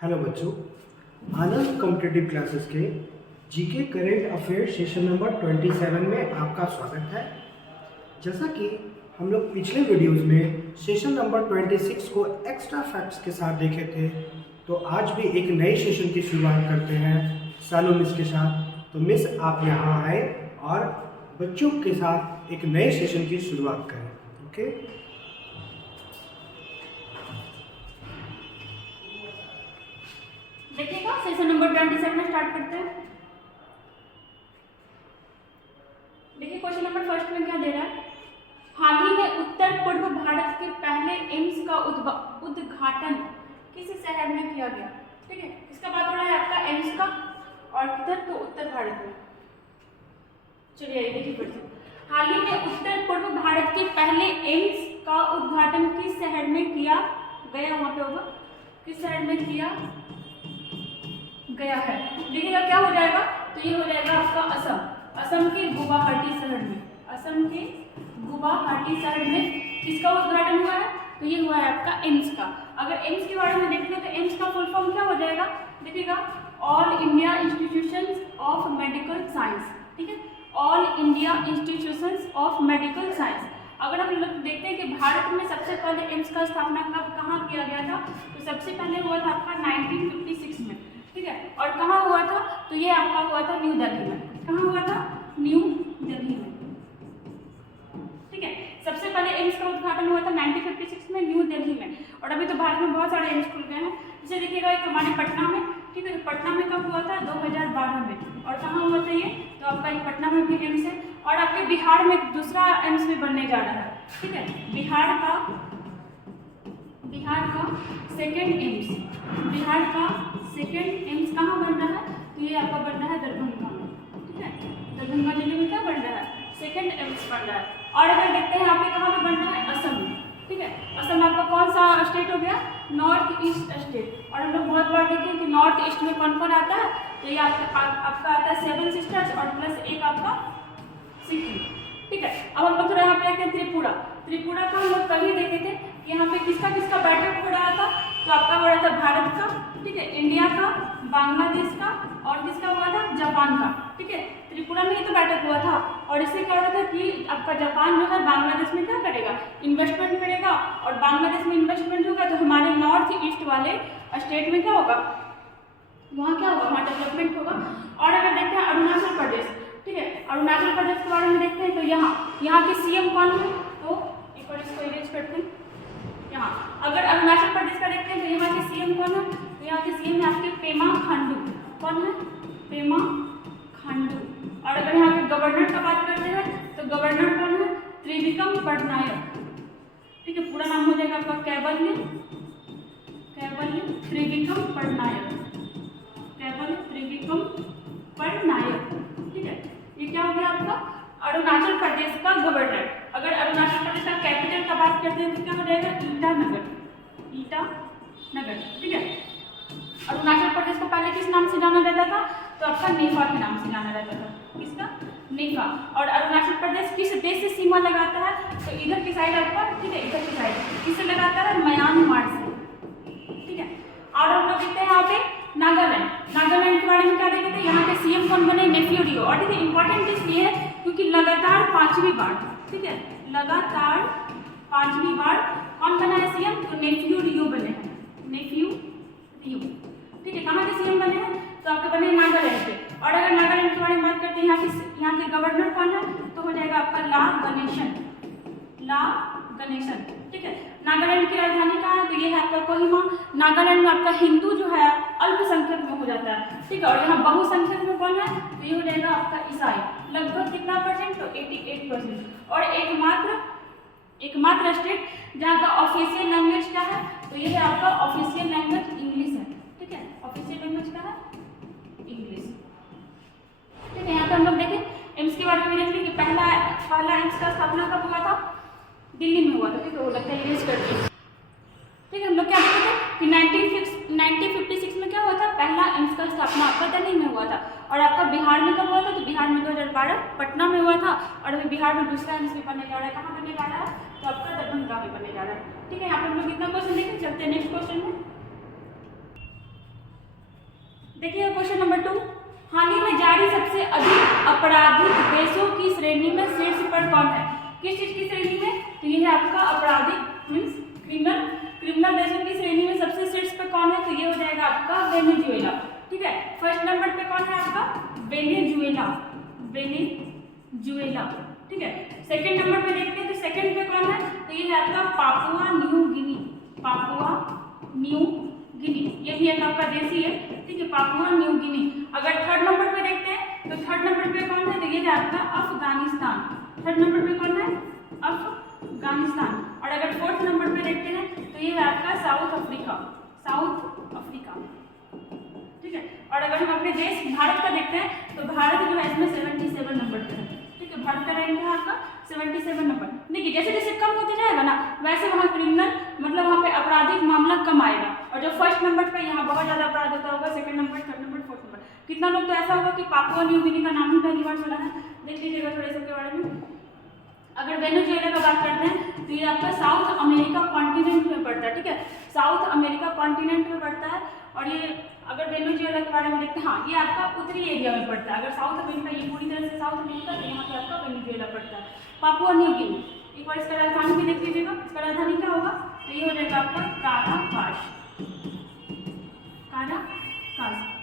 Hello बच्चों, आनंद competitive classes के GK current affair session number 27 में आपका स्वागत है। जैसा कि हम लोग पिछले वीडियोस में सेशन नंबर 26 को एक्स्ट्रा फैक्ट्स के साथ देखे थे, तो आज भी एक नए सेशन की शुरुआत करते हैं सालो मिस के साथ। तो मिस आप यहाँ आए और बच्चों के साथ एक नए सेशन की शुरुआत करें। ओके, देखिएगा सेशन नंबर 27 में स्टार्ट करते हैं। देखिए क्वेश्चन नंबर फर्स्ट में क्या दे रहा है। हाल ही में उत्तर पूर्व भारत के पहले एम्स का उद्घाटन किस शहर में किया गया। ठीक है, इसका बात हो रहा है आपका एम्स का, और किधर तो उत्तर भारत में। चलिए देखिए फिर से, हाल ही में उत्तर पूर्व भारत के पहले एम्स का उद्घाटन किस शहर में किया गया। वहाँ पे होगा किस शहर में किया गया है। देखिएगा क्या हो जाएगा, तो ये हो जाएगा आपका असम के गुवाहाटी शहर में। असम के गुवाहाटी शहर में किसका उद्घाटन हुआ है, तो ये हुआ है आपका एम्स का। अगर एम्स के बारे में देखेंगे तो एम्स का फुल फॉर्म क्या हो जाएगा, देखिएगा all India institutions of medical science. ठीक है, all India institutions of medical science. अगर हम लोग देखते हैं कि भारत में सबसे पहले एम्स का स्थापना कहाँ किया गया था, तो सबसे पहले हुआ था आपका 1956 में। ठीक है, और कहाँ हुआ था, तो ये आपका हुआ था न्यू दिल्ली में। कहाँ हुआ था, न्यू दिल्ली में। ठीक है, सबसे पहले एम्स का उद्घाटन हुआ था 1956 में न्यू दिल्ली में। और अभी तो भारत में बहुत सारे एम्स खुल गए हैं। जैसे देखिएगा एक हमारे पटना में, ठीक है, पटना में कब हुआ था, 2012 में। और कहाँ हुआ था ये, तो आपका एक पटना में भी एम्स है। और आपके बिहार में दूसरा एम्स भी बनने जा रहा है। ठीक है, बिहार का सेकेंड एम्स कहाँ बन रहा है, तो ये आपका बन रहा है दरभंगा में। ठीक है, दरभंगा जिले में क्या बन रहा है, सेकेंड एम्स बन रहा है। और अगर देखते हैं यहाँ पे कहाँ पे बन रहा है, असम में। ठीक है, असम आपका कौन सा स्टेट हो गया, नॉर्थ ईस्ट स्टेट। और हम लोग बहुत बार देखें कि नॉर्थ ईस्ट में कौन कौन आता है, तो ये आपका आता है 7 सिस्टर्स और प्लस एक आपका सिक्किम। ठीक है, अब हम लोग थोड़ा यहाँ पे देखते हैं त्रिपुरा का हम लोग कल ही देखे थे कि यहाँ पे किसका बैठक हो रहा था, तो आपका हो रहा था भारत का, ठीक है, इंडिया का, बांग्लादेश का और किसका हुआ था, जापान का। ठीक है, त्रिपुरा में ही तो बैठक हुआ था। और इससे क्या हो रहा था कि आपका जापान जो है बांग्लादेश में क्या करेगा, इन्वेस्टमेंट करेगा। और बांग्लादेश में इन्वेस्टमेंट होगा तो हमारे नॉर्थ ईस्ट वाले स्टेट में क्या होगा, वहाँ क्या होगा, वहाँ डेवलपमेंट होगा। और अगर देखते हैं अरुणाचल प्रदेश, ठीक है, अरुणाचल प्रदेश के बारे में देखते हैं तो यहाँ के सीएम कौन है, तो एक बार इसको इरेज करते हैं। यहाँ अगर अरुणाचल प्रदेश का देखते हैं तो यहाँ के सीएम कौन है, तो यहाँ के सीएम है आपके पेमा खांडू। कौन है, पेमा खांडू। और अगर यहाँ के गवर्नर का बात करते हैं तो गवर्नर कौन है, त्रिविक्रम पटनायक। ठीक है, पूरा नाम हो जाएगा आपका कैवल्य त्रिविक्रम पटनायक। ठीक है, ये क्या हो गया आपका अरुणाचल प्रदेश का गवर्नर। अगर अरुणाचल प्रदेश का कैपिटल का बात करते हैं तो क्या हो जाएगा, ईटानगर। ठीक है, अरुणाचल प्रदेश को पहले किस नाम से जाना जाता था, तो आपका नेपा के नाम से जाना जाता था। किसका, नेपा। और अरुणाचल प्रदेश किस देश से सीमा लगाता है, तो इधर की साइड आपका, ठीक है, इधर की साइड किससे लगाता है, म्यांमार से। ठीक है, और हम लोग देखते हैं यहाँ पे नागालैंड के बारे में क्या देखते हैं, यहाँ के सीएम कौन बने, नेफ्यू रियो। और ठीक है, इंपॉर्टेंट इसलिए है क्योंकि लगातार 5वीं बार, ठीक है, लगातार 5वीं बार कौन बना है सीएम, तो नेफ्यू रियो बने हैं, नेफ्यू रियो। ठीक है, कहाँ के सीएम बने हैं, तो आपके बने नागालैंड के। और अगर नागालैंड के बारे में बात करते हैं, यहाँ के गवर्नर कौन है, तो हो जाएगा आपका ला गणेशन। ठीक है, नागालैंड की राजधानी कहाँ है, तो ये है आपका कोहिमा। नागालैंड में आपका हिंदू जो है अल्पसंख्यक में हो जाता है। ठीक है, और यहाँ बहुसंख्यक में कौन है, तो ये हो जाएगा आपका ईसाई। लगभग कितना परसेंट, तो 88%। और एकमात्र स्टेट जहाँ का ऑफिशियल लैंग्वेज क्या है, तो ये है आपका ऑफिशियल लैंग्वेज इंग्लिश है। ठीक है, ऑफिशियल लैंग्वेज क्या है, इंग्लिश। ठीक है, यहाँ पे हम लोग देखें एम्स के बारे में देख लें कि पहला एम्स का स्थापना कब हुआ था, दिल्ली में हुआ था। ठीक है, वो लगता है इरेज करके। ठीक है, हम लोग क्या देखते हैं कि 1956 में क्या हुआ था, पहला एम्स का स्थापना आपका दिल्ली में हुआ था। और आपका बिहार में कब हुआ था, तो बिहार में 2012 पटना में हुआ था। और अभी बिहार में दूसरा एम्स भी बनने जा रहा है। कहाँ बनने जा रहा है, तो आपका दरभंगा में बनने जा रहा है। ठीक है, यहाँ पे हम लोग कितना क्वेश्चन देखें, चलते हैं नेक्स्ट क्वेश्चन में। देखिए क्वेश्चन नंबर 2, हाल ही में जारी सबसे अधिक आपराधिक देशों की श्रेणी में शीर्ष पर कौन है? किस चीज की श्रेणी में? तो ये है आपका आपराधिक मीन्स क्रिमिनल देशों की श्रेणी में सबसे शीर्ष पे कौन है? तो ये हो जाएगा आपका वेनेजुएला। ठीक है, फर्स्ट नंबर पे कौन है आपका? वेनेजुएला। ठीक है, सेकंड नंबर पे देखते हैं तो सेकंड पे कौन है? तो ये है आपका पापुआ न्यू गिनी। ये भी एक आपका देशी है। ठीक है, पापुआ न्यू गिनी। अगर थर्ड नंबर पे देखते हैं तो थर्ड नंबर पे कौन है? तो ये है आपका अफगानिस्तान। थर्ड नंबर पे कौन है? अफगानिस्तान। और अगर फोर्थ नंबर पे देखते हैं तो ये है आपका साउथ अफ्रीका। ठीक है, और अगर हम अपने देश भारत का देखते हैं तो भारत जो है इसमें 77 नंबर पे है। ठीक है, भारत का रैंक है आपका 77 नंबर। देखिए जैसे जैसे कम होते जाएगा ना वैसे वहाँ क्रिमिनल मतलब वहाँ पे आपराधिक मामला कम आएगा। और जो फर्स्ट नंबर पे यहाँ बहुत ज़्यादा अपराध होता होगा, second number, third number, fourth number. कितना लोग तो ऐसा होगा कि पापुआ न्यू गिनी का नाम ही पहली बार सुना है। देख लीजिएगा थोड़े सबके बारे में। अगर वेनेजुएला का बात करते हैं तो ये आपका साउथ अमेरिका कॉन्टिनेंट में पड़ता है। ठीक है, साउथ अमेरिका कॉन्टिनेंट में पड़ता है। और ये अगर वेनेजुएला के बारे में देखते हैं, हाँ ये आपका उत्तरी एरिया में पड़ता है। अगर साउथ अमेरिका ये पूरी तरह से साउथ अमेरिका तो यहाँ पे आपका वेनेजुएला पड़ता है। पापुआ न्यू गिनी, एक बार इसका राजधानी भी देख लीजिएगा। इसका राजधानी क्या होगा? तो ये हो जाएगा आपका काराकास।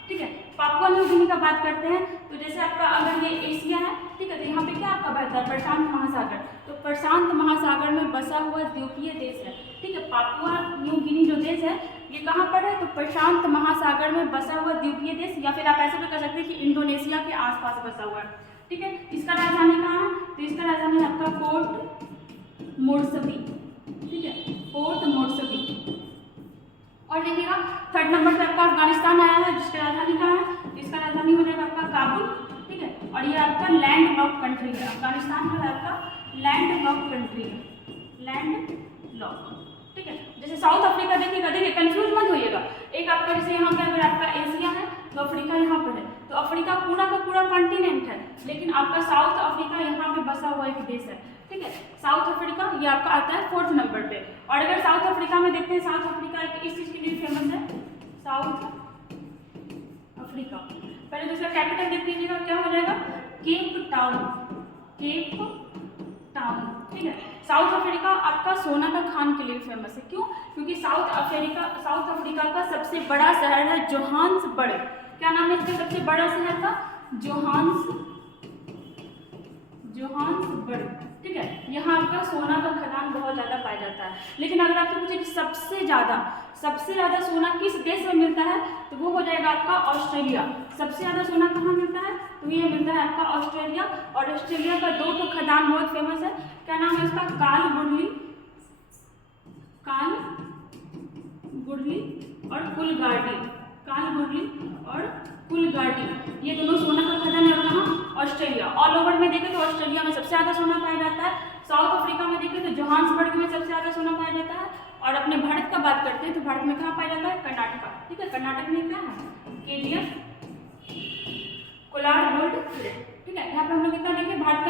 ठीक है, पापुआ न्यू गिनी का बात करते हैं तो जैसे आपका अगर ये एशिया है, ठीक है, तो यहाँ पे क्या आपका बहता है? प्रशांत महासागर। तो प्रशांत महासागर में बसा हुआ द्वीपीय देश है। ठीक है, पापुआ न्यू गिनी जो देश है ये कहाँ पर है? तो प्रशांत महासागर में बसा हुआ द्वीपीय देश, या फिर आप ऐसे भी कह सकते हैं कि इंडोनेशिया के आसपास बसा हुआ है। ठीक है, इसका राजधानी कहाँ है? तो इसका राजधानी है आपका पोर्ट मोर्सबी। ठीक है, पोर्ट मोर्सबी। और देखिएगा थर्ड नंबर पे आपका अफगानिस्तान आया है जिसका राजधानी कहाँ है? इसका राजधानी हो जाएगा आपका काबुल। ठीक है, और ये आपका लैंड लॉक कंट्री है। अफगानिस्तान जो है आपका लैंड लॉक कंट्री है, लैंड लॉक। ठीक है, जैसे साउथ अफ्रीका देखिएगा, देखिए कंफ्यूज मत होइएगा। एक आपका जैसे यहाँ पे अगर आपका एशिया है तो अफ्रीका यहाँ पर है, तो अफ्रीका पूरा का पूरा कॉन्टिनेंट है, लेकिन आपका साउथ अफ्रीका यहाँ पे बसा हुआ एक देश है। ठीक है, साउथ अफ्रीका ये आपका आता है फोर्थ नंबर पे। और अगर साउथ अफ्रीका में देखते हैं, साउथ अफ्रीका इस चीज़ के लिए फेमस है, साउथ अफ्रीका। पहले तो इसका कैपिटल देख लीजिएगा, क्या हो जाएगा? Cape Town. ठीक है, साउथ अफ्रीका आपका सोना का खान के लिए फेमस है। क्यों? क्योंकि साउथ अफ्रीका का सबसे बड़ा शहर है जोहान्सबर्ग। क्या नाम है इसके सबसे बड़ा शहर का? जोहान्सबर्ग। ठीक है, यहाँ आपका सोना का खदान बहुत ज़्यादा पाया जाता है। लेकिन अगर आपसे पूछे कि सबसे ज़्यादा सोना किस देश में मिलता है तो वो हो जाएगा आपका ऑस्ट्रेलिया। सबसे ज़्यादा सोना कहाँ मिलता है? तो ये मिलता है आपका ऑस्ट्रेलिया। और ऑस्ट्रेलिया का 2 खदान बहुत फेमस है। क्या नाम है इसका? कालगुडली और कुलगार्डी। ये दोनों सोना का खदान है। और कहाँ? ऑस्ट्रेलिया। ऑल ओवर में देखें तो ऑस्ट्रेलिया में सबसे ज़्यादा सोना पाया जाता है। साउथ अफ्रीका में देखें तो जोहान्सबर्ग में सबसे ज़्यादा सोना पाया जाता है। और अपने भारत का बात करते हैं तो भारत में कहाँ पाया जाता है? कर्नाटका। ठीक है, कर्नाटक में क्या है? KGF Kolar gold. ठीक है, यहाँ पे हम लोग कितना देखें, भारत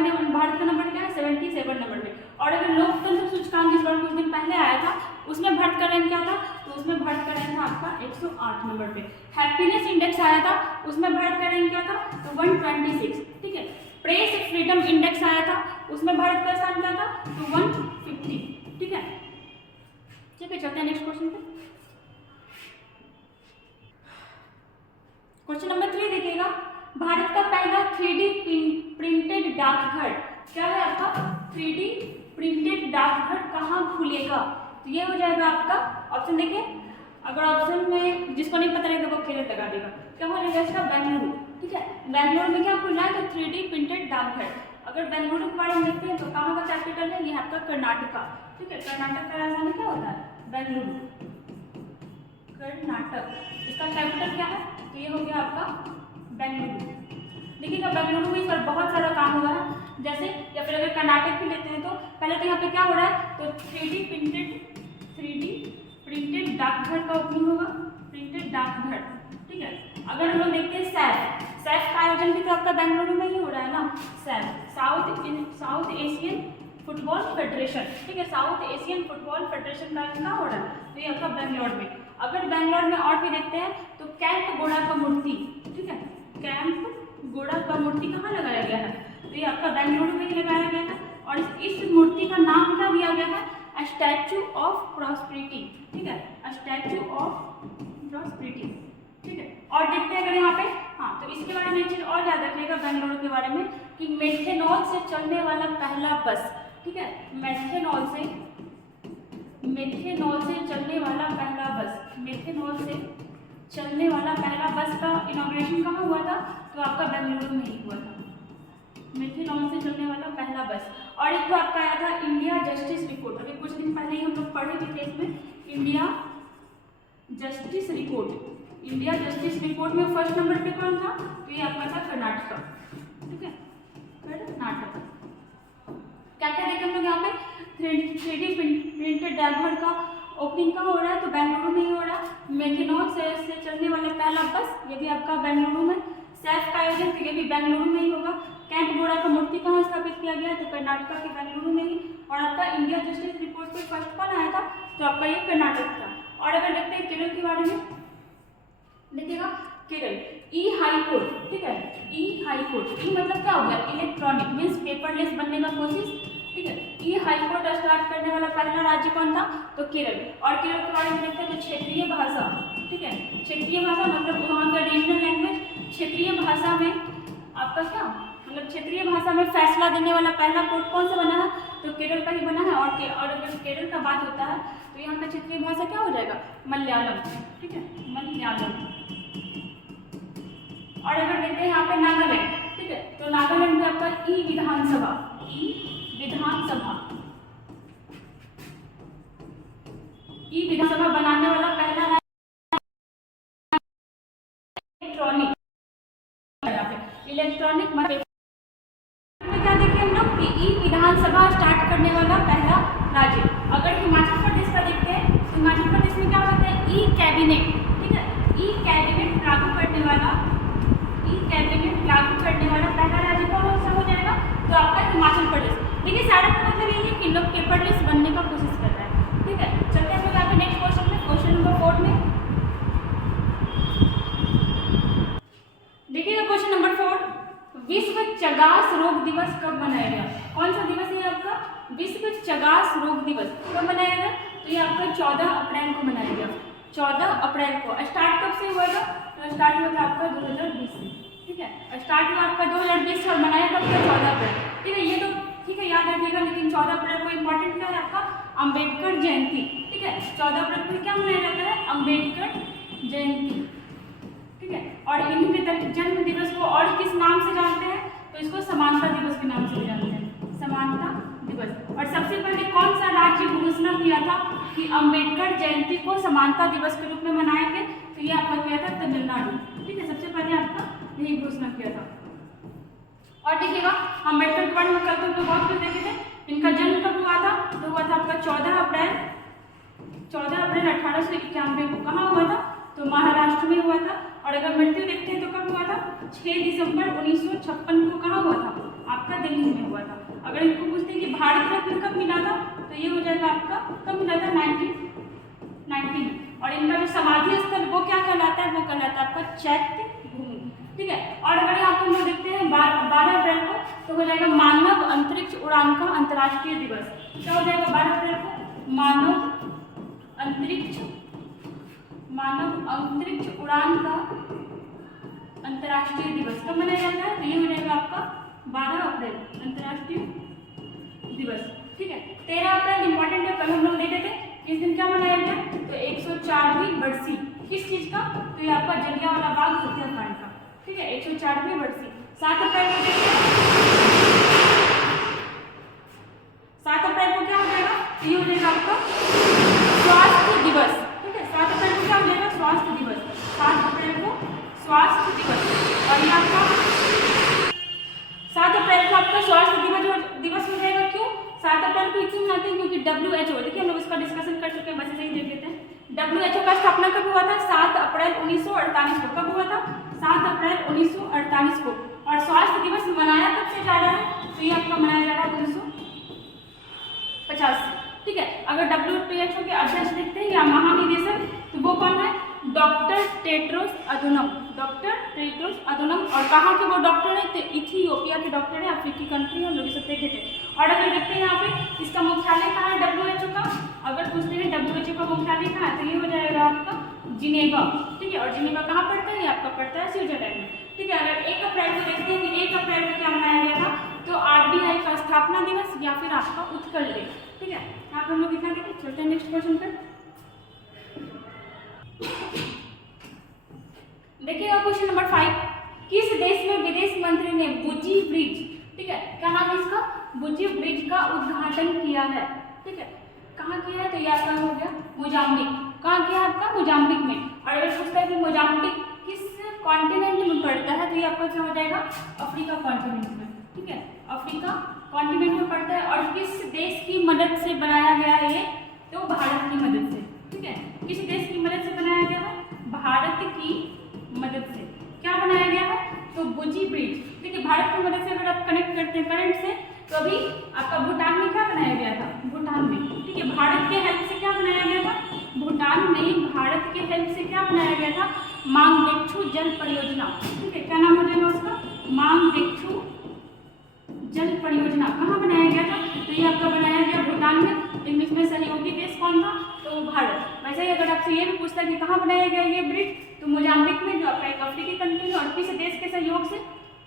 का नंबर क्या है? 77 नंबर पे। और अगर लोकतंत्र सूचकांक जिस बार कुछ दिन पहले आया था उसमें भारत का रैंक क्या था? तो उसमें भारत का रैंक था आपका 108 नंबर पे। हैप्पीनेस इंडेक्स आया था, उसमें भारत का रैंक क्या था? तो 126। ठीक है, प्रेस फ्रीडम इंडेक्स आया था, उसमें भारत का स्थान क्या था? तो 150। ठीक है, चलते हैं नेक्स्ट क्वेश्चन पे। क्वेश्चन नंबर 3 देखिएगा, भारत का पहला 3D प्रिंटेड डाकघर क्या है आपका? 3D प्रिंटेड डाकघर कहाँ खुलेगा? तो ये हो जाएगा आपका ऑप्शन। देखिए अगर ऑप्शन में जिसको नहीं पता रहेगा वो क्लियर लगा देगा। क्या हो जाएगा इसका? बेंगलुरु। ठीक है, बेंगलुरु में क्या खुल रहा है? तो 3D प्रिंटेड डाकघर। अगर बेंगलुरु के बारे में देखते हैं तो कहाँ का कैपिटल है? ये आपका कर्नाटका। ठीक है, कर्नाटक का राजधानी क्या होता है? बेंगलुरु, कर्नाटक। इसका कैपिटल क्या है? तो ये हो गया आपका बेंगलुरु। देखिएगा बेंगलुरु में इस पर बहुत सारा काम हुआ है। जैसे या फिर अगर कर्नाटक भी लेते हैं तो पहले तो यहाँ पे क्या हो रहा है? तो 3D प्रिंटेड डाकघर का ओपनिंग होगा, प्रिंटेड डाकघर। ठीक है, अगर हम लोग देखते हैं सैफ का आयोजन भी तो आपका बेंगलुरु में ही हो रहा है ना। Saif south Asian football federation. ठीक है, साउथ एशियन फुटबॉल फेडरेशन का क्या हो रहा है? तो ये आपका बेंगलोर में। अगर बेंगलोर में और भी देखते हैं तो कैंप गोड़ा का मूर्ति, ठीक है, कैंप गोड़ा का मूर्ति कहाँ लगाया गया है, तो ये आपका बेंगलुरु में ही लगाया गया है। और इस मूर्ति का नाम क्या दिया गया है, स्टैचू ऑफ प्रॉस्पेरिटी, ठीक है, स्टैचू ऑफ प्रॉस्पेरिटी, ठीक है। और देखते हैं अगर यहाँ पे, हाँ, तो इसके बारे में एक चीज और याद रखिएगा बेंगलुरु के बारे में कि मेथेनॉल से चलने वाला पहला बस, ठीक है, मेथेनॉल से चलने वाला पहला बस, मेथेनॉल से चलने वाला पहला बस का इनॉग्रेशन कहाँ हुआ था, तो आपका बेंगलुरु में ही हुआ था, मेथेनॉल से चलने वाला पहला बस। और एक तो आपका आया था इंडिया जस्टिस रिपोर्ट, अभी कुछ दिन पहले ही हम लोग पढ़े भी थे इसमें, India justice report. India justice report में फर्स्ट नंबर पे कौन था, तो ये आपका था कर्नाटका, ठीक है, कर्नाटका। क्या क्या देखें हम लोग यहाँ पे, 3D प्रिंटेड डाकघर का ओपनिंग कहाँ हो रहा है, तो बेंगलुरु में ही हो रहा है। मेथेनॉल से चलने वाला पहला बस, ये भी आपका बेंगलुरु में। सैफ का आयोजन, तो ये भी बेंगलुरु में ही होगा। कैंप गोड़ा का मूर्ति कहाँ स्थापित किया गया, तो कर्नाटका के बेंगलुरु में ही। और आपका इंडिया जस्टिस रिपोर्ट पे फर्स्ट कौन आया था, तो आपका ये कर्नाटक था। और अगर देखते हैं केरल के बारे में, देखिएगा केरल ई हाई कोर्ट, ठीक है, ई हाई कोर्ट, ई मतलब क्या हो गया, इलेक्ट्रॉनिक मीन्स पेपरलेस बनने का कोशिश, ठीक है। ई हाई कोर्ट स्टार्ट करने वाला पहला राज्य कौन था, तो केरल। और केरल के बारे में देखते हैं तो क्षेत्रीय भाषा, ठीक है, क्षेत्रीय भाषा मतलब वहाँ का रीजनल लैंग्वेज। क्षेत्रीय भाषा में आपका क्या मतलब क्षेत्रीय भाषा में फैसला देने वाला पहला कोर्ट कौन सा बना है, तो केरल का ही बना है। और अगर केरल का बात होता है तो यहाँ का क्षेत्रीय भाषा क्या हो जाएगा, मलयालम, ठीक है, मलयालम। और अगर देखते हैं यहाँ पे नागालैंड, ठीक है, तो नागालैंड में आपका ई विधानसभा, ई विधानसभा बनाने वाला पहला इलेक्ट्रॉनिक मतलब क्या देखें हम लोग कि ई विधानसभा स्टार्ट करने वाला पहला राज्य। अगर हिमाचल प्रदेश का देखते हैं तो हिमाचल प्रदेश में क्या होता है, ई कैबिनेट, ठीक है, ई कैबिनेट लागू करने वाला पहला राज्य कौन सा हो जाएगा, तो आपका हिमाचल प्रदेश। देखिए सारा का मतलब यही है कि लोग पेपरलेस बनने का कोशिश कर रहे हैं, ठीक है। चलते हैं यहाँ पे नेक्स्ट क्वेश्चन में, क्वेश्चन नंबर 4 में देखिएगा। क्वेश्चन नंबर 4, विश्व चगास रोग दिवस कब मनाया गया, कौन सा दिवस है आपका, विश्व चगास रोग दिवस कब मनाया गया, तो ये आपका 14 अप्रैल को मनाया गया, 14 अप्रैल को। स्टार्ट कब से हुआ था, तो स्टार्ट हुआ था आपका 2020 से, ठीक है, स्टार्ट हुआ आपका 2020 और मनाया कब था, 14 अप्रैल, ठीक है। ये तो ठीक है याद रखिएगा, लेकिन 14 अप्रैल को इम्पोर्टेंट क्या है आपका, अम्बेडकर जयंती, ठीक है, 14 अप्रैल को क्या मनाया जाता है, अम्बेडकर जयंती, ठीक है। और इनके जन्म दिवस को और किस नाम से जानते हैं, तो इसको समानता दिवस के नाम से जानते हैं, समानता दिवस। और सबसे पहले कौन सा राज्य घोषणा किया था कि अम्बेडकर जयंती को समानता दिवस के रूप में मनाएंगे, तो ये आपका किया था तमिलनाडु, ठीक है, सबसे पहले आपका यही घोषणा किया था। और देखिएगा अम्बेडकर के बारे में कल तो बहुत कुछ देखे थे, इनका जन्म कब हुआ था, तो हुआ था आपका 14 अप्रैल 1891 को। कहाँ हुआ था, तो महाराष्ट्र में हुआ था। और अगर मृत्यु देखते हैं तो कब हुआ था, 6 दिसंबर 1956 को कहाँ हुआ था, आपका दिल्ली में हुआ था। अगर इनको पूछते हैं कि भारत रत्न कब मिला था, तो ये हो जाएगा आपका कब मिला था, 1919। और इनका जो समाधि स्थल वो क्या कहलाता है, वो कहलाता है आपका चैत्य भूमि, ठीक है। और अगर यहाँ पे हम लोग देखते हैं 12 अप्रैल को, तो हो जाएगा मानव अंतरिक्ष उड़ान का अंतर्राष्ट्रीय दिवस। क्या हो जाएगा 12 अप्रैल को, मानव अंतरिक्ष उड़ान का अंतर्राष्ट्रीय दिवस कब मनाया जाता है, तो ये हो जाएगा आपका 12 अप्रैल अंतर्राष्ट्रीय दिवस, ठीक है। 13 अप्रैल इंपॉर्टेंट है, कल हम लोग देखे थे, किस दिन क्या मनाया गया, तो 104वीं बरसी किस चीज का, तो ये आपका जलियांवाला बाग हत्याकांड का, ठीक है, 104वीं बरसी। 7 अप्रैल को देखिए, 7 अप्रैल को क्या हो जाएगा, ये हो जाएगा आपका स्वास्थ्य दिवस, ठीक है। 7 अप्रैल को क्या हो जाएगा, स्वास्थ्य दिवस, 7 अप्रैल को स्वास्थ्य दिवस। और ये आपका 7 अप्रैल को आपका स्वास्थ्य दिवस हो जाएगा। क्यों 7 अप्रैल को क्यों मनाते हैं, क्योंकि WHO, देखिए हम लोग इसका डिस्कशन कर चुके हैं, बस यही देख लेते हैं। WHO का स्थापना कब हुआ था, 7 अप्रैल 1948 को। कब हुआ था, 7 अप्रैल 1948 को। और स्वास्थ्य दिवस मनाया कब से जा रहा है, तो ये आपका मनाया जा रहा है 1950 से, ठीक है। अगर WHO के अध्यक्ष देखते हैं या महानिदेशक, तो वो कौन है? Doctor Tedros Adhanom, doctor Tedros Adhanom. और कहाँ के वो डॉक्टर है? तो इथियोपिया के डॉक्टर है, अफ्रीकी कंट्री, हम लोग इसे देखे थे। और अगर देखते हैं यहाँ पे इसका मुख्यालय कहाँ है WHO का, अगर पूछते हैं WHO का मुख्यालय कहाँ है, तो ये हो जाएगा आपका जिनेवा, ठीक है। और जिनेवा कहाँ पड़ता है? ये आपका पड़ता है स्विट्जरलैंड में, ठीक है। अगर 1 अप्रैल को देखते हैं कि 1 अप्रैल को क्या मनाया गया था, तो RBI का स्थापना दिवस या फिर आपका उत्कल डे, ठीक है। यहाँ पर हम लोग कितना देखें, चलते हैं नेक्स्ट क्वेश्चन पे। देखिएगा क्वेश्चन नंबर 5, किस देश में विदेश मंत्री ने बुजी ब्रिज, ठीक है, क्या नाम है इसका? बुजी ब्रिज का उद्घाटन किया है, ठीक है। कहाँ किया है? तो ये आपका हो गया मोजाम्बिक। कहाँ किया है? आपका मोजाम्बिक में। और अगर पूछता है कि मोजाम्बिक किस कॉन्टिनेंट में पड़ता है, तो ये आपका क्या हो जाएगा? अफ्रीका कॉन्टिनेंट में, ठीक है, अफ्रीका कॉन्टिनेंट में पड़ता है। और किस देश की मदद से बनाया गया है ये? तो भारत की मदद से, ठीक है। किस देश की मदद से बनाया गया है? भारत की मदद से। क्या बनाया गया है? तो बुजी ब्रिज, ठीक है। भारत की मदद से अगर आप कनेक्ट करते हैं करंट से, तो अभी आपका भूटान में क्या बनाया गया था? भूटान में, ठीक है, भारत के हेल्प से क्या बनाया गया था? भूटान में भारत के हेल्प से क्या बनाया गया था? मांगदेक्षु जल परियोजना, ठीक है। क्या नाम हो जाएगा उसका? मांगदेक्षु जल परियोजना। कहाँ बनाया गया था? तो ये आपका बनाया गया भूटान में। इसमें सहयोगी देश कौन था? तो भारत। वैसे ही अगर आपसे ये भी पूछता है कि कहाँ बनाया गया ये ब्रिज, तो मोजाम्बिक में, जो आपका एक अफ्रीकी कंट्री है। और किस देश के सहयोग से?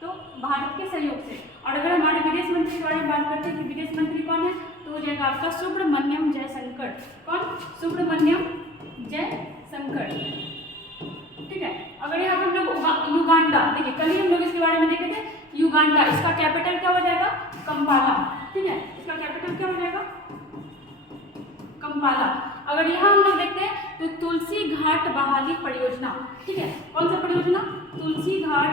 तो भारत के सहयोग से। और अगर हमारे विदेश मंत्री के बारे में बात करते हैं कि विदेश मंत्री कौन है, तो हो जाएगा आपका सुब्रमण्यम जयशंकर। कौन? सुब्रमण्यम जयशंकर, ठीक है। अगर यहाँ पर हम लोग युगांडा, देखिए कल ही हम लोग इसके बारे में देखे थे, युगांडा, इसका कैपिटल क्या हो जाएगा? कंपाला, ठीक है। इसका कैपिटल क्या हो जाएगा? कंपाला। अगर यहाँ हम लोग देखते हैं तो तुलसी घाट बहाली परियोजना, ठीक है। कौन सा परियोजना? तुलसी घाट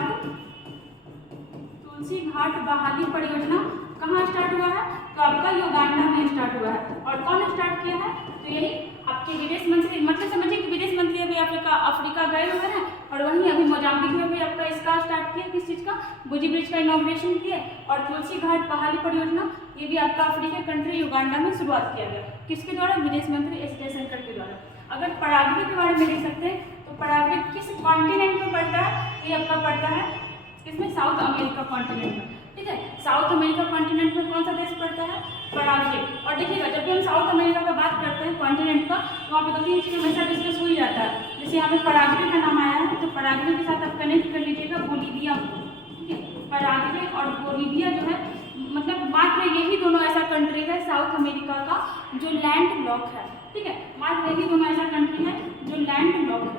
बहाली परियोजना। कहाँ स्टार्ट हुआ है? तो आपका युगांडा में स्टार्ट हुआ है। और कौन स्टार्ट किया है? तो यही आपके विदेश मंत्री, मतलब समझिए कि विदेश मंत्री अभी अफ्रीका गए हुए हैं, और वहीं अभी मोजाम्बिक में भी आपका इसका स्टार्ट किया, किस चीज़ का? बुजी ब्रिज का इनॉग्रेशन किए। और तुलसी घाट बहाली परियोजना, ये भी आपका अफ्रीकी कंट्री युगांडा में शुरुआत किया गया। किसके द्वारा? विदेश मंत्री एस जयशंकर के द्वारा। अगर पराग्वे के बारे में देख सकते हैं, तो पराग्वे किस कॉन्टिनेंट में पड़ता है? ये आपका पड़ता है इसमें साउथ अमेरिका कॉन्टिनेंट में, ठीक है। साउथ अमेरिका कॉन्टिनेंट में कौन सा देश पड़ता है? पराग्वे। और देखिएगा जब भी हम साउथ अमेरिका का बात करते हैं कॉन्टिनेंट का, तो वहाँ पे 2-3 चीज़ हमेशा डिस्कस हो ही जाता है। जैसे यहाँ पे पराग्वे का नाम आया है, तो पराग्वे के साथ आप कनेक्ट कर लीजिएगा बोलीविया को, ठीक है। पराग्वे और बोलीविया जो है, मतलब मात्र यही दोनों ऐसा कंट्री है साउथ अमेरिका का जो लैंड लॉक है, ठीक है। मात्र यही दोनों ऐसा कंट्री है जो लैंड लॉक है,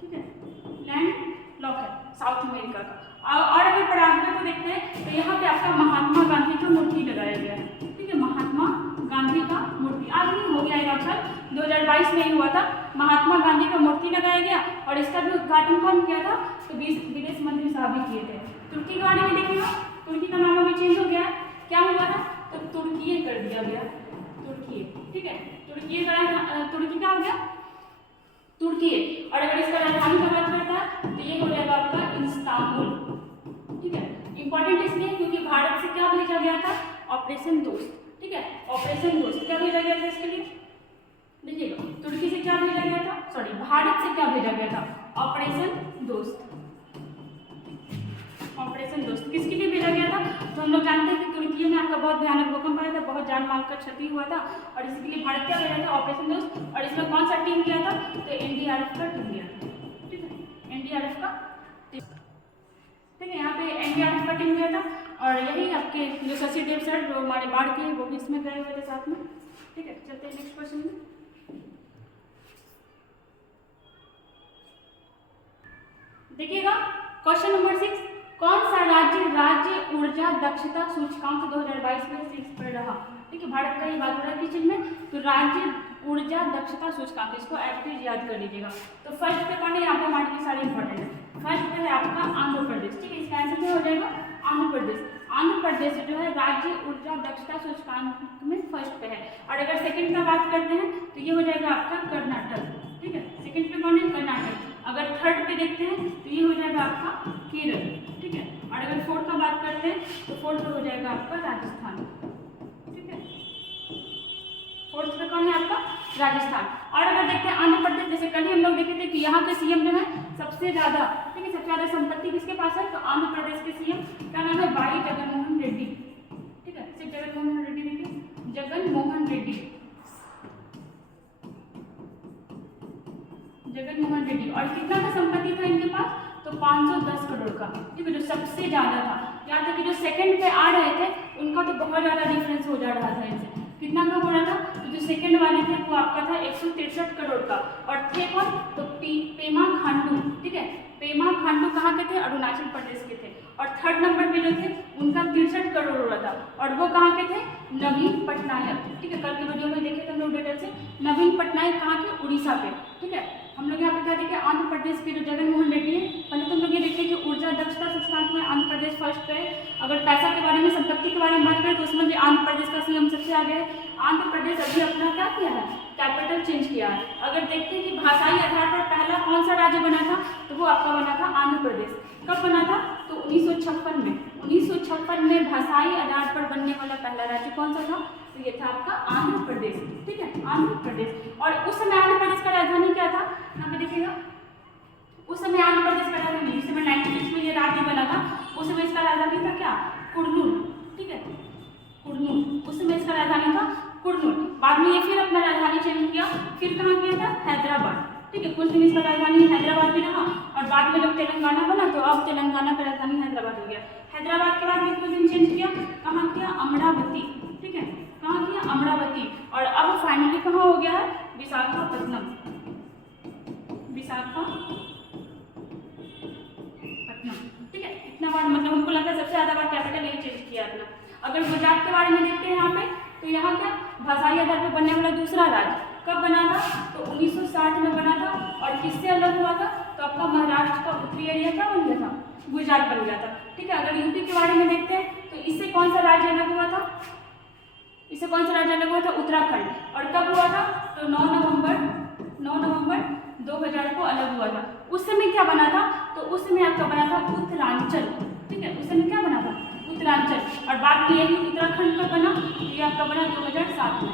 ठीक है, लैंड लॉक है साउथ अमेरिका का। और अगर पराग्वे को देखते हैं, तो यहाँ पे आपका महात्मा गांधी का मूर्ति लगाया गया है, ठीक है। महात्मा गांधी का मूर्ति आज नहीं हो गया है, अक्सर 2022 में ही हुआ था। महात्मा गांधी का मूर्ति लगाया गया, और इसका भी उद्घाटन कौन किया था? तो विदेश मंत्री साहब ही किए थे। तुर्की के बारे में देखिएगा, तुर्की का नाम अभी चेंज हो गया है। क्या हुआ था? तो तुर्की कर दिया गया, तुर्की, ठीक है। तुर्की का हो गया तुर्की। और अगर इसका राजधानी का बात करता है, तो ये हो जाएगा आपका इस्तांबुल, ठीक है। इंपॉर्टेंट इसलिए क्योंकि भारत से क्या भेजा गया था? ऑपरेशन दोस्त, ठीक है। ऑपरेशन दोस्त क्या भेजा गया था इसके लिए? देखिएगा तुर्की से क्या भेजा गया था, सॉरी भारत से क्या भेजा गया था? ऑपरेशन दोस्त। ऑपरेशन दोस्त किसके लिए भेजा गया था? तो हम लोग जानते हैं कि तुर्की में आपका बहुत भयानक भूकंप आया था, बहुत जान माल का क्षति हुआ था, और इसके लिए भारत क्या भेजा था? ऑपरेशन दोस्त। और इसमें कौन सा टीम गया था? तो NDRF का टीम गया था, ठीक है, NDRF का टीम, ठीक है। यहाँ पे NDRF का टीम गया था। और यही आपके जो शशि देव सर जो हमारे बाढ़ के, वो भी इसमें गए हुए थे साथ में, ठीक है। चलते हैं नेक्स्ट क्वेश्चन में। देखिएगा क्वेश्चन नंबर 6, कौन सा राज्य ऊर्जा दक्षता सूचकांक 2022 में 6 पर रहा? ठीक है, भारत का ही बात हो रहा है किस चीज में? तो राज्य ऊर्जा दक्षता सूचकांक, इसको एप्टीज याद कर लीजिएगा। तो फर्स्ट पे कौन है? यहाँ पे हमारे लिए सारे इंपॉर्टेंट है। फर्स्ट पे है आपका आंध्र प्रदेश, ठीक है। इसका आंसर क्या हो जाएगा? आंध्र प्रदेश। आंध्र प्रदेश जो है राज्य ऊर्जा दक्षता सूचकांक में फर्स्ट पे है। और अगर सेकंड का बात करते हैं तो ये हो जाएगा आपका कर्नाटक, ठीक है। सेकंड पे कौन है? कर्नाटक। अगर थर्ड पे देखते हैं तो ये हो जाएगा आपका केरल, ठीक है। और अगर फोर्थ का बात करते हैं तो फोर्थ पे हो जाएगा आपका राजस्थान, ठीक है। फोर्थ पे कौन है आपका राजस्थान। और अगर देखते हैं आंध्र प्रदेश, जैसे कल ही हम लोग देखे थे कि यहाँ के सीएम जो है सबसे ज़्यादा, ठीक है, सबसे ज़्यादा संपत्ति किसके पास है, तो आंध्र प्रदेश के सीएम का नाम है वाई जगनमोहन रेड्डी, ठीक है, सिर्फ जगनमोहन रेड्डी देखिए, जगनमोहन रेड्डी, जगनमोहन रेड्डी। और कितना का संपत्ति था इनके पास, तो 510 करोड़ का, ठीक है, जो सबसे ज़्यादा था। यहाँ तक कि जो सेकंड पे आ रहे थे उनका तो बहुत ज़्यादा डिफरेंस हो जा रहा था इनसे। कितना का हो रहा था, तो जो सेकंड वाले थे वो आपका था 163 करोड़ का। और थे कौन, तो पेमा खांडू, ठीक है, पेमा खांडू कहाँ के थे, अरुणाचल प्रदेश के थे। और थर्ड नंबर पे जो थे उनका 63 करोड़ हो रहा था, और वो कहाँ के थे, नवीन पटनायक, ठीक है, कल के वीडियो में देखे थे हम लोग डिटेल से। नवीन पटनायक कहाँ के, उड़ीसा के, ठीक है। हम लोग यहाँ पे क्या देखे, आंध्र प्रदेश के जो जगनमोहन रेड्डी है, पहले तो हम लोग ये देखिए कि ऊर्जा दक्षता सूचकांक में आंध्र प्रदेश फर्स्ट पे है। अगर पैसा के बारे में, संपत्ति के बारे में बात करें तो उसमें भी आंध्र प्रदेश का सीएम सबसे आगे है। आंध्र प्रदेश अभी अपना क्या किया है, कैपिटल चेंज किया है। अगर देखते हैं कि भाषाई आधार पर पहला कौन सा राज्य बना था, तो वो आपका बना था आंध्र प्रदेश। कब बना था, तो 1956 में। 1956 में भाषाई आधार पर बनने वाला पहला राज्य कौन सा था, तो ये था आपका आंध्र प्रदेश, ठीक है, आंध्र प्रदेश। और उस समय आंध्र प्रदेश का राजधानी क्या था, यहाँ पे देखिएगा, उस समय आंध्र प्रदेश का राजधानी, इस समय 96 में ये राज्य बना था, उस समय इसका राजधानी था क्या, कुर्नूल, ठीक है, कुर्नूल, उस समय इसका राजधानी था कुर्नूल। बाद में ये फिर अपना राजधानी चेंज किया, फिर कहाँ किया था, हैदराबाद, ठीक है, कुछ दिन इसका राजधानी हैदराबाद भी रहा। और बाद में जब तेलंगाना बना तो अब तेलंगाना का राजधानी हैदराबाद हो गया। हैदराबाद के बाद में कुछ दिन चेंज किया, कहाँ किया, अमरावती, ठीक है, कहाँ किया, अमरावती। और अब फाइनली कहाँ हो गया है, विशाखापट्टनम, विशाखापट्टनम, ठीक है। इतना बार मतलब हमको लगता है सबसे ज़्यादा बार कैपिटल यही चेंज किया अपना। अगर गुजरात के बारे में देखते हैं यहाँ पे, तो यहाँ क्या भाषाई आधार पर बनने वाला दूसरा राज्य कब बना था, तो 1960 में बना था। और किससे अलग हुआ था, तो आपका महाराष्ट्र का उत्तरी एरिया क्या बन गया था, गुजरात बन गया था, ठीक है। अगर यूपी के बारे में देखते हैं तो इससे कौन सा राज्य अलग हुआ था, इससे कौन सा राज्य अलग हुआ था, उत्तराखंड। और कब हुआ था, तो 9 नवंबर 2000 को अलग हुआ था। उस समय क्या बना था, तो उस समय आपका बना था उत्तरांचल, ठीक है, उस समय क्या बना था, उत्तरांचल। और बाद में यही उत्तराखंड का बना, ये आपका बना 2007 में,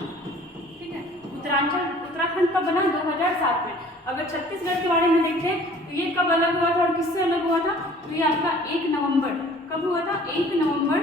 ठीक है, उत्तराखंड का बना 2007 में। अगर छत्तीसगढ़ के बारे में देखें तो ये कब अलग हुआ था और किससे अलग हुआ था, तो ये आपका 1 नवंबर, कब हुआ था, 1 नवंबर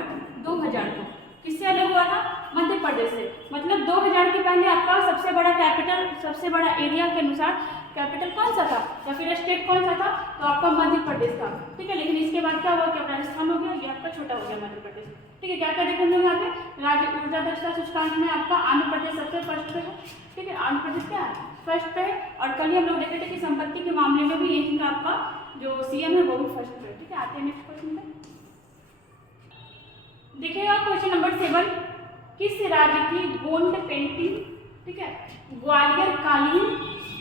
2000 को। किससे अलग हुआ था, मध्य प्रदेश से। मतलब 2000 के पहले आपका सबसे बड़ा कैपिटल, सबसे बड़ा एरिया के अनुसार कैपिटल कौन सा था या फिर स्टेट कौन सा था, तो आपका मध्य प्रदेश था, ठीक है। लेकिन इसके बाद क्या हुआ कि राजस्थान हो गया, ये आपका छोटा हो गया मध्य प्रदेश, ठीक है। क्या क्या देखें हम लोग यहाँ पे, राज्य ऊर्जा दक्षता सूचकांक में आपका आंध्र प्रदेश सबसे फर्स्ट पे है, ठीक है, आंध्र प्रदेश क्या है, फर्स्ट पे है। और कल ही हम लोग देखे थे कि संपत्ति के मामले में भी यही का आपका जो सीएम है वो भी फर्स्ट पे है, ठीक है। आते हैं नेक्स्ट क्वेश्चन पे, देखिएगा क्वेश्चन नंबर 7, किस राज्य की गोंड पेंटिंग, ठीक है, ग्वालियर कालीन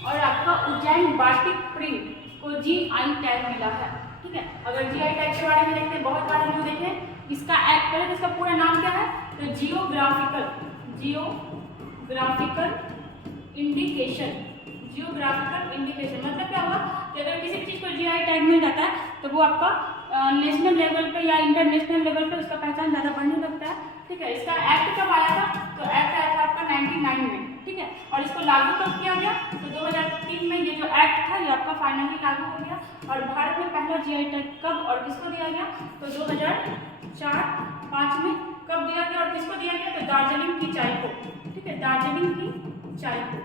और आपका उज्जैन बाटिक प्रिंट को जीआई टैग मिला है, ठीक है। अगर जीआई टैग के बारे में देखते हैं, बहुत बार हम लोग देखें इसका एक्ट पहले, तो इसका पूरा नाम क्या है, तो जियोग्राफिकल इंडिकेशन, जियोग्राफिकल इंडिकेशन। मतलब क्या हुआ कि अगर किसी चीज़ को जीआई टैग मिल जाता है तो वो आपका नेशनल लेवल पे या इंटरनेशनल लेवल पे उसका पहचान ज़्यादा बढ़ने लगता है, ठीक है। इसका एक्ट कब आया था, तो एक्ट आया था आपका 99 में, ठीक है। और इसको लागू कब किया गया, तो 2003 में ये जो एक्ट था ये आपका फाइनली लागू हो गया। और भारत में पहला जीआई टैग कब और किसको दिया गया, तो 2004-5 में कब दिया गया और किसको दिया गया, तो दार्जिलिंग की चाय को, ठीक है, दार्जिलिंग की चाय को,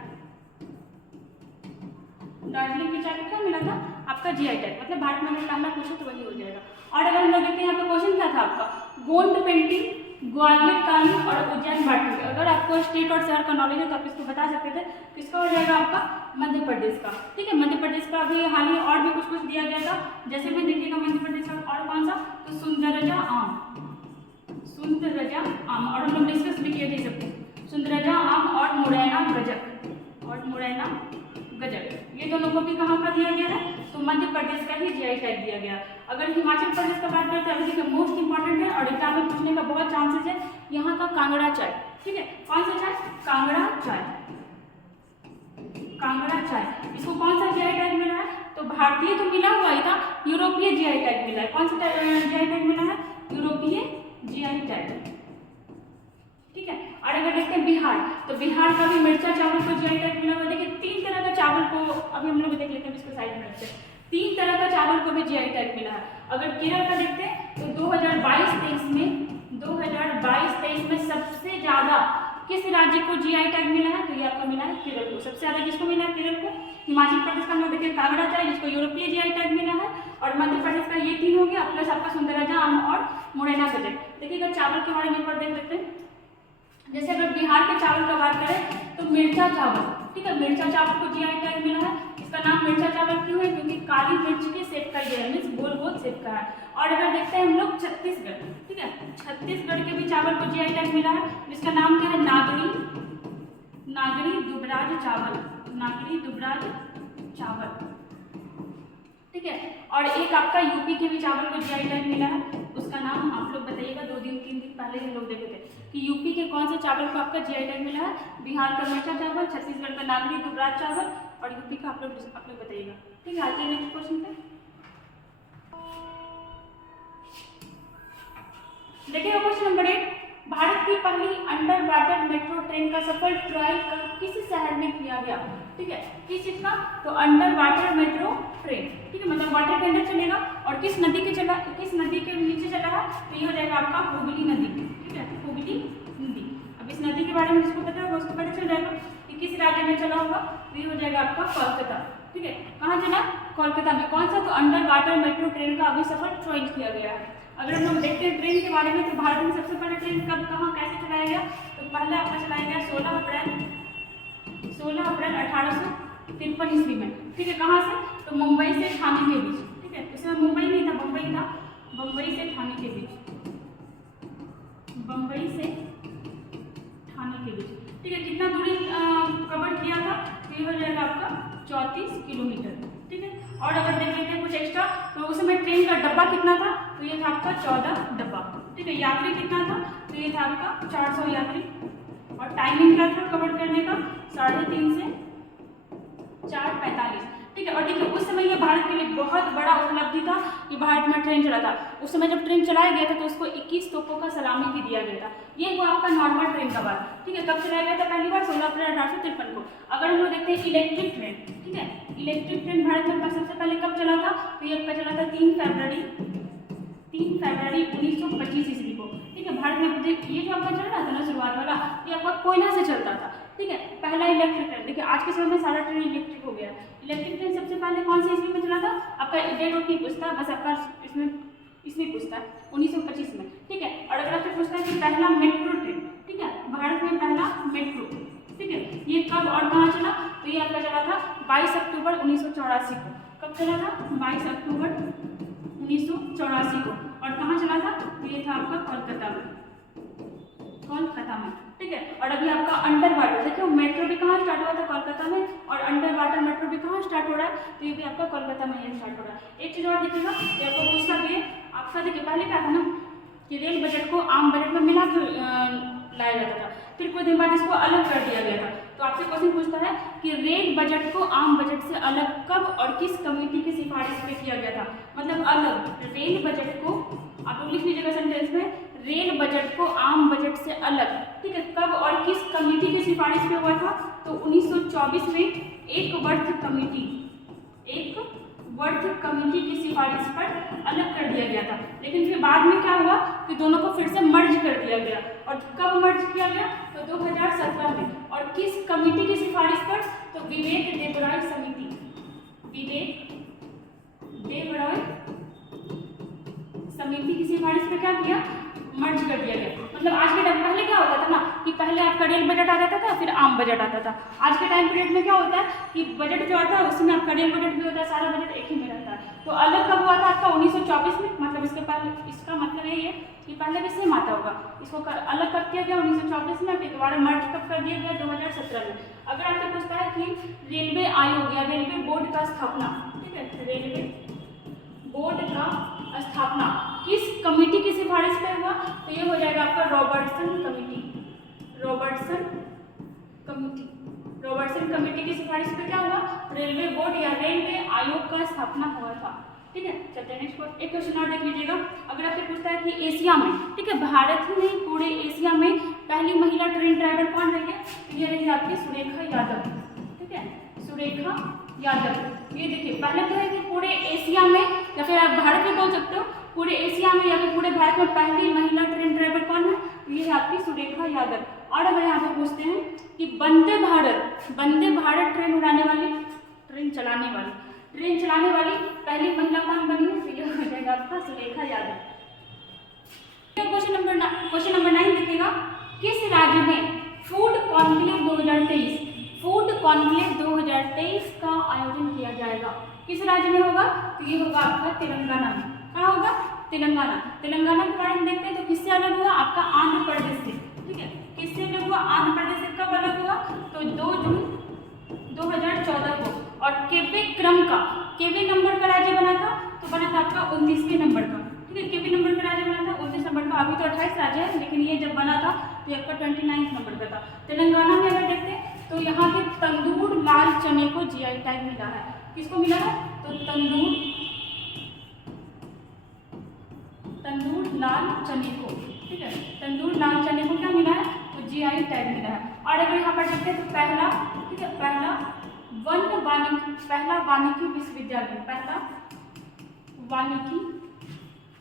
दार्जिलिंग की चाय को क्या मिला था, आपका जीआई टैग। मतलब भारत में अगर पहला पूछो तो वही हो जाएगा। और अगर हम लोग देखते हैं यहाँ पे क्वेश्चन क्या था आपका, गोंड पेंटिंग ग्वालियर कालीन और उज्जैन बाटिक। अगर आपको स्टेट और शहर का नॉलेज है तो आप इसको बता सकते थे, किसका हो जाएगा आपका, मध्य प्रदेश का, ठीक है। मध्य प्रदेश का अभी हाल ही और भी कुछ दिया गया था, जैसे भी देखिएगा मध्य प्रदेश का और कौन सा, तो सुंदरजा आम, सुंदरजा आम। और हम लोग डिस्कस भी किए थे सबको, सुंदरजा आम और मुरैना गजक, और मुरैना गजक, ये दोनों को भी कहाँ का दिया गया है, तो मध्य प्रदेश का ही जीआई टैग दिया गया। अगर हिमाचल प्रदेश का बात करते हैं, अभी देखिए मोस्ट इंपॉर्टेंट है और एग्जाम में पूछने का बहुत चांसेस है, यहाँ का कांगड़ा चाय, ठीक है। कौन सा चाय, कांगड़ा चाय, कांगड़ा चाय। इसको कौन सा जीआई टैग मिला है, तो भारतीय तो मिला हुआ ही था, यूरोपीय जीआई टैग मिला है। कौन सा जीआई टैग मिला है, यूरोपीय जीआई टैग, ठीक है। और अगर देखते हैं बिहार, तो बिहार का भी मिर्चा चावल को जीआई टैग मिला हुआ। देखिए 3 तरह का चावल को अभी हम लोग देख लेते हैं, इसको साइड में रखते हैं। 3 तरह का चावल को भी जीआई टैग मिला है। अगर केरल का देखते हैं तो 2022-23 में सबसे ज़्यादा किस राज्य को जीआई टैग मिला है? तो ये आपको मिला है केरल को। सबसे ज़्यादा किसको मिला है? केरल को। हिमाचल प्रदेश का हम लोग देखिए कांगड़ा चाय, जिसको यूरोपीय जीआई टैग मिला है, और मध्य प्रदेश का ये 3 हो गया, प्लस आपका सुंदरराजा आम और मुरैना गजक। देखिए अगर चावल के बारे में एक बार देख लेते हैं। जैसे अगर बिहार के चावल का बात करें तो मिर्चा चावल, ठीक है, मिर्चा चावल को जीआई टैग मिला है। इसका नाम मिर्चा चावल क्यों है? क्योंकि काली मिर्च के शेप का ये है, मीन्स गोल गोल शेप का है। और अगर देखते हैं हम लोग छत्तीसगढ़, ठीक है, छत्तीसगढ़ के भी चावल को जीआई टैग मिला है, जिसका नाम क्या है? नागरी दुबराज चावल, नागरी दुबराज चावल, ठीक है। और एक आपका यूपी के भी चावल को जीआई टैग मिला है, उसका नाम आप लोग बताइएगा। 2 दिन 3 दिन पहले हम लोग देखे थे कि यूपी के कौन से चावल को आपका जीआई टैग मिला है। बिहार का मिर्चा चावल, छत्तीसगढ़ का नागरी दुबराज चावल और यूपी का आप लोग बताइएगा, ठीक है। आते हैं नेक्स्ट क्वेश्चन पे। देखिएगा क्वेश्चन नंबर 8, भारत की पहली अंडर वाटर मेट्रो ट्रेन का सफल ट्रायल किस शहर में किया गया? ठीक है, किस चीज का? तो अंडर वाटर मेट्रो ट्रेन, ठीक है, मतलब वाटर के अंदर चलेगा और किस नदी के नीचे चला है? तो ये हो जाएगा आपका हुगली नदी, ठीक है, हुगली नदी। अब इस नदी के बारे में जिसको पता होगा उसको पता चल जाएगा कि किस राज्य में चला होगा। तो ये हो जाएगा आपका कोलकाता, ठीक है। कहाँ चला? कोलकाता में। कौन सा? तो अंडर वाटर मेट्रो ट्रेन का अभी सफल ट्रायल किया गया है। अगर हम लोग देखते हैं ट्रेन के बारे में, तो भारत में सबसे पहले ट्रेन कब, कहाँ, कैसे चलाया गया? तो पहले आपका चलाया गया 16 अप्रैल 1853 ईस्वी में, ठीक है। कहाँ से? तो मुंबई से ठाणे के बीच, ठीक है। उस समय मुंबई नहीं था, बम्बई था। बम्बई से ठाणे के बीच, बम्बई से ठाणे के बीच, ठीक है। कितना दूरी कवर किया था? तो ये हो जाएगा आपका 34 किलोमीटर, ठीक है। और अगर देख लेते हैं कुछ एक्स्ट्रा, तो उस समय ट्रेन का डब्बा कितना था? तो ये था आपका 14 डब्बा, ठीक है। यात्री कितना था? तो ये था आपका 400 यात्री। और टाइमिंग क्या था कवर करने का? 3:30 से 4:45, ठीक है। और देखिए उस समय ये भारत के लिए बहुत बड़ा उपलब्धि था कि भारत में ट्रेन चला था। उस समय जब ट्रेन चलाया गया था तो उसको 21 तोपों का सलामी भी दिया गया था। ये हुआ आपका नॉर्मल ट्रेन का बात, ठीक है। कब चलाया गया था? पहली बार 16 अप्रैल 1853 को। अगर हम लोग देखते हैं इलेक्ट्रिक ट्रेन, ठीक है, इलेक्ट्रिक ट्रेन भारत में सबसे पहले कब चला था? तो ये आपका चला था 3 फरवरी 1925 ईस्वी को, ठीक है। भारत में ये जो आपका चल रहा था ना शुरुआत वाला, ये आपका कोयला से चलता था, ठीक है। पहला इलेक्ट्रिक ट्रेन। देखिए आज के समय में सारा ट्रेन इलेक्ट्रिक हो गया। इलेक्ट्रिक ट्रेन सबसे पहले कौन से ईस्वी में चला था? आपका डेट ऑफ नहीं पूछता, बस आपका इसमें पूछता है 1925 में, ठीक है। और अगर आपसे पूछता है कि पहला मेट्रो ट्रेन, ठीक है, भारत में पहला मेट्रो, ठीक है, ये कब और कहाँ चला? तो ये आपका चला था 22 अक्टूबर 1984 को। कब चला था? 22 अक्टूबर 1984 को। और कहाँ चला था? तो ये था आपका कोलकाता में, ठीक है। और अभी आपका अंडर वाटर, देखिए मेट्रो भी कहाँ स्टार्ट हुआ था? कोलकाता में। और अंडर वाटर मेट्रो भी कहाँ स्टार्ट हो रहा है? तो ये भी आपका कोलकाता में ही स्टार्ट हो रहा है। एक चीज़ और देखिएगा, ये आपको पूछना भी है आपका। देखिए पहले क्या था ना कि रेल बजट को आम बजट में मिला के लाया जाता था, फिर कुछ दिन बाद इसको अलग कर दिया गया था। तो आपसे क्वेश्चन पूछता है कि रेल बजट को आम बजट से अलग कब और किस कमेटी की सिफारिश पे किया गया था? मतलब अलग रेल बजट को, आप लोग लिख लीजिएगा सेंटेंस में, रेल बजट को आम बजट से अलग, ठीक है, कब और किस कमेटी की सिफारिश पे हुआ था? तो 1924 में एक वर्थ कमेटी की सिफारिश पर अलग कर दिया गया था। लेकिन फिर बाद में क्या हुआ कि दोनों को फिर से मर्ज कर दिया गया। और कब मर्ज किया गया? तो 2017 में। और किस कमेटी की सिफारिश पर? तो विवेक देबरॉय समिति, विवेक देबरॉय समिति की सिफारिश पे क्या किया? मर्ज कर दिया गया। मतलब आज के टाइम पहले क्या होता था ना कि पहले आपका रेल बजट आ जाता था, फिर आम बजट आता था। आज के टाइम पीरियड में क्या होता है कि बजट जो आता है उसमें आपका रेल बजट भी होता है, सारा बजट एक ही में रहता है। तो अलग कब हुआ था आपका? 1924 में। मतलब इसके पहले, इसका मतलब यही है कि पहले भी सेम आता होगा। इसको अलग कब किया गया? 1924 में। फिर दोबारा मर्ज कब कर दिया गया? 2017 में। अगर आपसे पूछता है कि रेलवे आयोग या रेलवे बोर्ड का स्थापना, ठीक है, रेलवे बोर्ड का स्थापना किस कमेटी की सिफारिश पे हुआ? तो ये हो जाएगा आपका रॉबर्टसन कमेटी की सिफारिश पे क्या हुआ? रेलवे बोर्ड या रेलवे आयोग का स्थापना हुआ था, ठीक है, चलते हैं नेक्स्ट। एक क्वेश्चन और देख लीजिएगा। अगर आपसे पूछता है कि एशिया में, ठीक है, भारत ही नहीं पूरे एशिया में पहली महिला ट्रेन ड्राइवर कौन रही है, तो ये रही आपकी सुरेखा यादव। ठीक है, सुरेखा यादव। ये देखिए, पहले तो है कि पूरे एशिया में, या फिर आप भारत में बोल सकते हो, पूरे एशिया में या फिर पूरे भारत में पहली महिला ट्रेन ड्राइवर कौन है, ये है आपकी सुरेखा यादव। और अगर यहाँ पे पूछते हैं कि वंदे भारत ट्रेन उड़ाने वाली, ट्रेन चलाने वाली पहली महिला कौन बनी है, तो ये हो जाएगा आपका सुरेखा यादव। क्वेश्चन नंबर 9 देखिएगा। किस राज्य में फूड कॉन्क्लेव 2023 का आयोजन किया जाएगा? किस राज्य में होगा, तो ये होगा आपका तेलंगाना में। कहाँ होगा, तेलंगाना के बारे में देखते हैं। तो किससे अलग हुआ, आपका आंध्र प्रदेश से। ठीक है, किससे अलग हुआ, आंध्र प्रदेश से। कब अलग हुआ, तो 2 जून 2014 को। और केवे नंबर का राज्य बना था, तो बना था आपका 19वें नंबर का। ठीक है, केवे नंबर का राज्य बना था 19 नंबर का। अभी तो 28 राज्य है, लेकिन ये जब बना था तो आपका 29 नंबर का था। तेलंगाना में अगर देखते हैं तो यहाँ पे तंदूर लाल चने को जीआई टैग मिला है। किसको मिला है, तो तंदूर लाल चने को। ठीक है, तंदूर लाल चने को क्या मिला है, तो जीआई टैग मिला है। और अगर यहाँ पर देखते हैं तो पहला वानिकी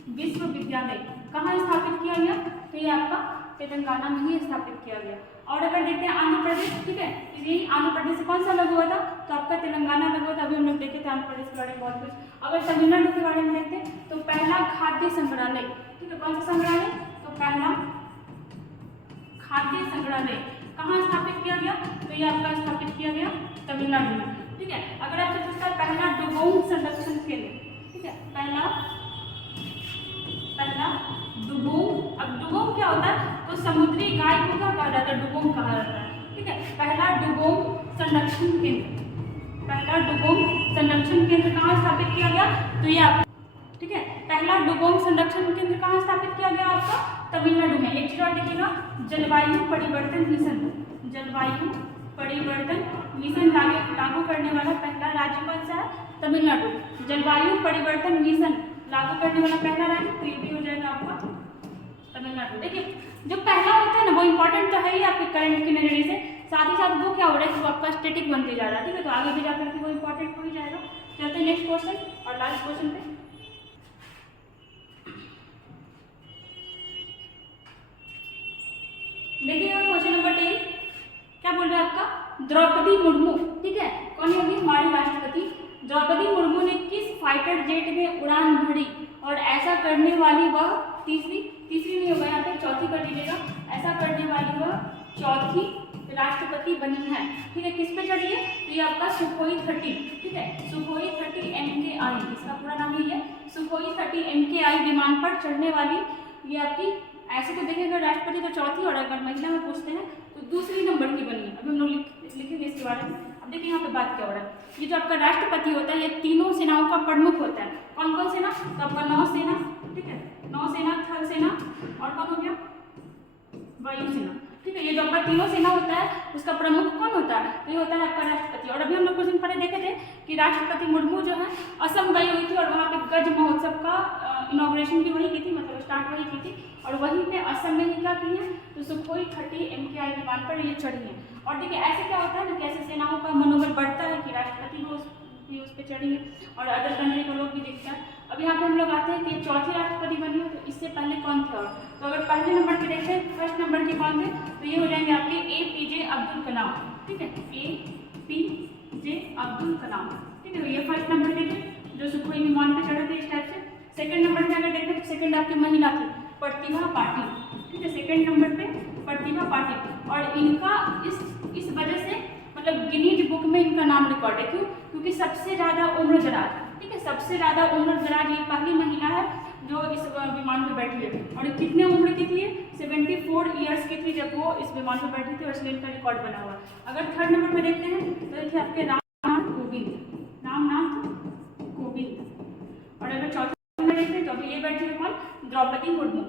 विश्वविद्यालय कहाँ स्थापित किया गया, तो ये आपका तेलंगाना में ही स्थापित किया गया। और अगर देखते हैं आंध्र प्रदेश, ठीक है, यही आंध्र प्रदेश से कौन सा लगा हुआ था, तो आपका तेलंगाना लगा हुआ था। अभी हम लोग देखे थे आंध्र प्रदेश के बारे में बहुत कुछ। अगर तमिलनाडु के बारे में देखते हैं तो पहला खाद्य संग्रहालय, ठीक है, कौन सा संग्रहालय, तो पहला खाद्य संग्रहालय कहाँ स्थापित किया गया, तो ये आपका स्थापित किया गया तमिलनाडु में। ठीक है, अगर आपसे पूछता है पहला डुगोंग संरक्षण केंद्र, ठीक है, पहला डुगोंग। अब डुगोंग क्या होता है, तो समुद्री गाय को क्या कहा जाता है, डुगोंग कहा जाता है। ठीक है, पहला डुगोंग संरक्षण केंद्र कहाँ स्थापित किया गया, तो ये आप, ठीक है, पहला डुगोंग संरक्षण केंद्र कहाँ स्थापित किया गया, आपका तमिलनाडु में। एक चीज और देखिएगा, जलवायु परिवर्तन मिशन लागू करने वाला पहला राज्य कौन सा है, तमिलनाडु। जलवायु परिवर्तन मिशन लागू करने वाला पहला राज्य, तो ये भी हो जाएगा आपका तमिलनाडु। देखिए, जो पहला होता है ना, वो इंपॉर्टेंट तो है ही आपके करंट के नजरिए से, साथ ही साथ वो क्या हो रहा है कि वो आपका स्टैटिक बनते जा रहा है। ठीक है, तो आगे भी जाकर के वो इंपॉर्टेंट हो ही जाएगा। चलते हैं नेक्स्ट क्वेश्चन और लास्ट क्वेश्चन पे। देखिएगा क्वेश्चन नंबर 10 क्या बोल रहा है आपका, द्रौपदी मुर्मू, ठीक है, कौन होगी, हमारी राष्ट्रपति द्रौपदी मुर्मू ने किस फाइटर जेट में उड़ान भरी और ऐसा करने वाली वह तीसरी नहीं होगा, यहाँ पे चौथी कर दीजिएगा, ऐसा करने वाली वह चौथी राष्ट्रपति बनी है। ठीक है, किस पे चढ़ी है, तो ये आपका सुखोई 30, ठीक है, सुखोई 30 MKI, इसका पूरा नाम यही है, सुखोई 30 MKI विमान पर चढ़ने वाली ये आपकी, ऐसे तो देखेंगे राष्ट्रपति तो चौथी, और अगर महिला में पूछते हैं तो दूसरी नंबर की बनी है। अभी हम लोग लिखेंगे इसके बारे में। अब देखिए यहाँ पे बात क्या हो रहा है, ये जो आपका राष्ट्रपति होता है ये तीनों सेनाओं का प्रमुख होता है। कौन कौन सेना, तो आपका नौसेना, ठीक है, नौसेना, थल सेना और कौन हो गया, वायुसेना। ठीक है, ये जो आपका तीनों सेना होता है उसका प्रमुख कौन होता है, तो ये होता है आपका राष्ट्रपति। और अभी हम लोग कुछ दिन पहले देखे थे कि राष्ट्रपति मुर्मू जो है असम गई हुई थी और वहाँ पे गज महोत्सव का इनॉग्रेशन भी वही की थी, मतलब स्टार्ट वही की थी, और वहीं पे असम में ही क्या की है, तो सुखोई 30 MKI विमान पर ये चढ़ी है। और देखिए ऐसे क्या होता है ना, कैसे सेनाओं का मनोबल बढ़ता है कि राष्ट्रपति भी उस पर चढ़ी है और अदर कंट्री के लोग भी देखते हैं। अब यहाँ पे हम लोग आते हैं कि चौथी राष्ट्रपति बनी है, तो इससे पहले कौन थे, और तो अगर पहले नंबर पे देखते हैं फर्स्ट नंबर के कौन थे, तो ये हो जाएंगे आपके APJ अब्दुल कलाम। ठीक है, APJ अब्दुल कलाम। ठीक है, तो ये फर्स्ट नंबर पे थे जो सुखोई विमान पे चढ़े थे इस टाइप से। सेकंड नंबर पे अगर देखते हैं तो सेकंड आपकी महिला थी प्रतिभा पाटिल। ठीक है, सेकंड नंबर पे प्रतिभा पाटिल, और इनका इस वजह से मतलब गिनीज बुक में इनका नाम रिकॉर्ड है। क्यों, क्योंकि सबसे ज़्यादा उम्र दराज, ठीक है, सबसे ज़्यादा उम्र दराज ये पहली महिला है जो इस विमान पर बैठी है। और कितने उम्र की थी, 74 ईयर्स की थी जब वो इस विमान पर बैठी थी, और इसलिए इनका रिकॉर्ड बना हुआ। अगर थर्ड नंबर पर देखते हैं तो देखिए आपके रामनाथ कोविंद। और अगर चौथे नंबर देखते हैं तो अभी ये बैठी है कौन, द्रौपदी मुर्मू।